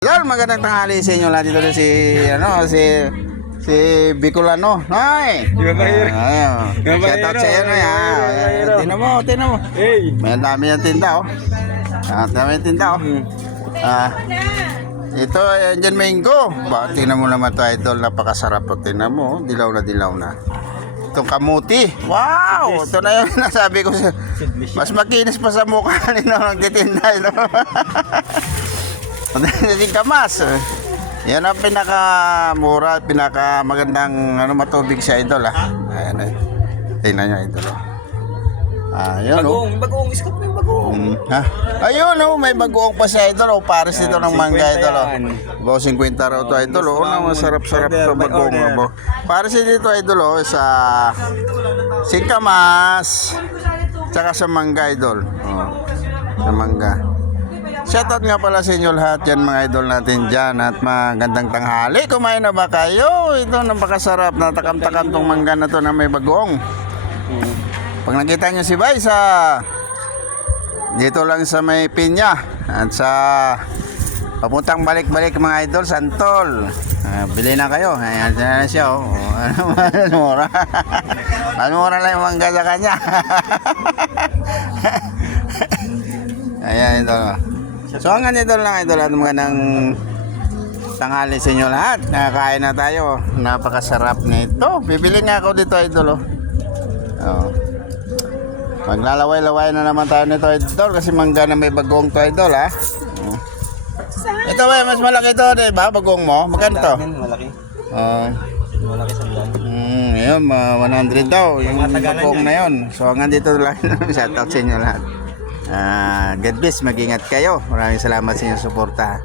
Idol, magandang tanghali sa inyo lahat. Dito na si Bicolano. Noy! Shout out sa iyo, Noy. Tinan mo. May dami yung tinda, oh. Dami yung tinda, oh. Ito, dyan mango. Tingnan mo naman ito, Idol. Napakasarap po. Tingnan mo, dilaw na. Itong kamuti. Wow! Ito na yung nasabi ko. Mas makinis pa sa mukha nito nagtitinda. Hindi kamas. Yan ang pinakamura, pinakamagandang matubig siya, Idol, ha. Ayan, tingnan niyo, Idol. Ayun, Bagoong iskap mo yung bagoong. Ha? Ayun, may bagoong pa siya, Idol. Pares dito ng mangga, Idol. Bago 50 raw to, Idol. Masarap-sarap to bagoong. Pares dito, Idol, sa singkamas tsaka sa mangga, Idol. Sa mangga. Shoutout nga pala sa inyo lahat yan, mga idol natin dyan. At magandang tanghali. Kumain na ba kayo? Ito, napakasarap. Natakam-takam tong mangga na to na may bagoong. Pag nakita nyo si Bay dito lang sa may Pinya. At sa papuntang balik-balik, mga idol, Santol. Bili na kayo. Ayan na siya, oh. Mura. Mura lang yung mangga sa kanya. Ayan, idol. So hanggang dito lang, Idol, at magandang tanghali sa inyo lahat. Nakakain na tayo. Napakasarap nito. Bibili nga ako dito, Idol. Maglalaway-laway na naman tayo nito, Idol, kasi mangga na may bagong to, Idol, ha. Ito, mas malaki to, diba? Bagong mo. Magkano to? Malaki. Malaki sa buwan. Ayun, 100 daw. Yung bagong na yun. So hanggang dito lang. Shoutout sa inyo lahat. God bless, mag-ingat kayo. Maraming salamat sa inyong suporta.